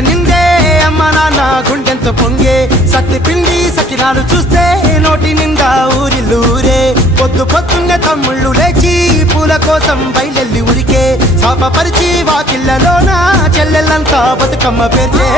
నిందే అమ్మ నాన్న గుండెంతో పొంగే సత్తి పిండి సకినాలు చూస్తే నోటి నిండా ఊరిల్లూరే పొద్దు పొద్దున్నే తమ్ముళ్ళు లేచి పూల కోసం బయలెల్లి ఉరికే శాపపరిచి వాకిళ్ళలోన చెల్లెళ్ళంతా బతుకమ్మ పేర్చే